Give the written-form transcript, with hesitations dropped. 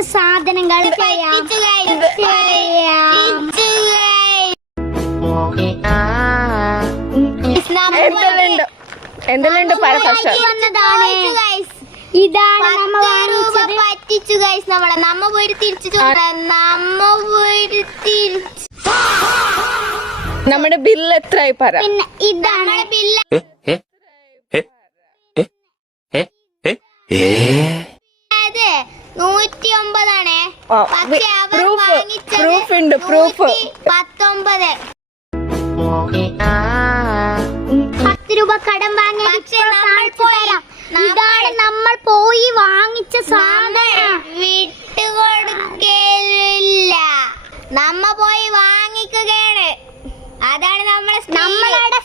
നമുക്ക് സാധനങ്ങൾ എന്തെല്ലാം പറ ഫസ്റ്റ്. ഇതാണ് പറ്റിച്ചു ഗൈസ്. നമ്മ പോയിട്ട് തിരിച്ചു നമ്മുടെ ബില്ല് എത്രയായി പറ. പിന്നെ ഇതാണ് ബില്ല്. അതെ 109 പക്ഷെ അവർ വാങ്ങിച്ചത് പ്രൂഫ് ഉണ്ട്. പ്രൂഫ് 19. 10 രൂപ കടം വാങ്ങി. ഇതാണ് നമ്മൾ പോയി വാങ്ങിച്ച സാധനം. വിട്ടുകൊടുക്കില്ല, നമ്മ പോയി വാങ്ങിക്കുകയാണ്. അതാണ് നമ്മളുടെ